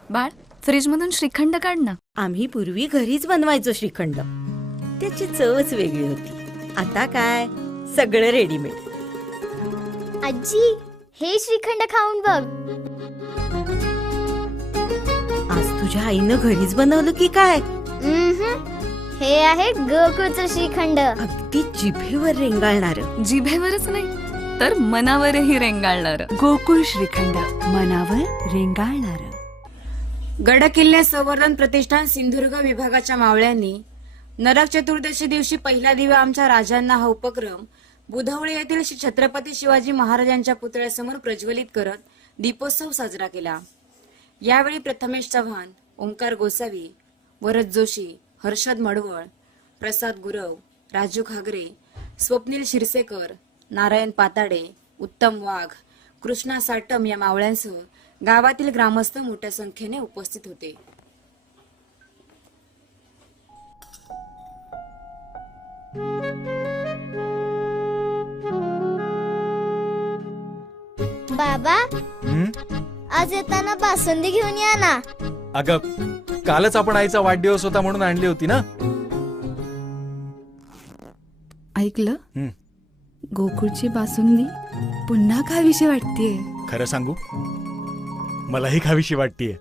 बाळ, फ्रीज मधून श्रीखंड काढ ना. आम्ही पूर्वी घरीच बनवायचो श्रीखंड. त्याची चवच वेगळी होती. आता काय सगळं रेडीमेड. आजी, हे श्रीखंड खाऊन बघ. आज तुझ्या आईनं घरीच बनवलं की काय? हे आहे गोकुळचं श्रीखंड. अगदी जिभेवर रेंगाळणार. जिभेवरच नाही तर मनावरही रेंगाळणार. गोकुळ श्रीखंड, मनावर रेंगाळणार. गडकिल्ले संवर्धन प्रतिष्ठान सिंधुदुर्ग विभागाच्या मावळ्यांनी नरक चतुर्दशी दिवशी पहिला दिवा आमच्या राजांना हा उपक्रम बुधवळे येथील श्री छत्रपती शिवाजी महाराजांच्या पुतळ्यासमोर प्रज्वलित करत दीपोत्सव साजरा केला. यावेळी प्रथमेश चव्हाण, ओंकार गोसावी, वरद जोशी, हर्षद मडवळ, प्रसाद गुरव, राजू खागरे, स्वप्नील शिरसेकर, नारायण पाताडे, उत्तम वाघ, कृष्णा साटम या मावळ्यांसह गावातील ग्रामस्थ मोठ्या संख्येने उपस्थित होते. बाबा, आज येताना बासुंदी घेऊन या ना. अगं, कालच आपण आईचा वाढदिवस होता म्हणून आणली होती ना. ऐकलं? गोकुळची बासुंदी पुन्हा खावीशी वाटतेय. खरं सांगू, मलाही खावीशी वाटतीये.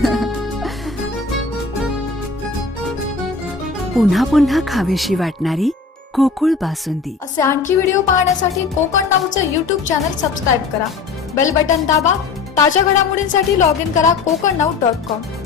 पुन्हा पुन्हा खावीशी वाटणारी गोकुळ बासुंदी. असे आणखी व्हिडिओ पाहण्यासाठी कोकण नाऊचं यूट्यूब चॅनल सबस्क्राईब करा. बेल बटन दाबा. ताज्या घडामोडींसाठी लॉग इन करा kokarnaut.com.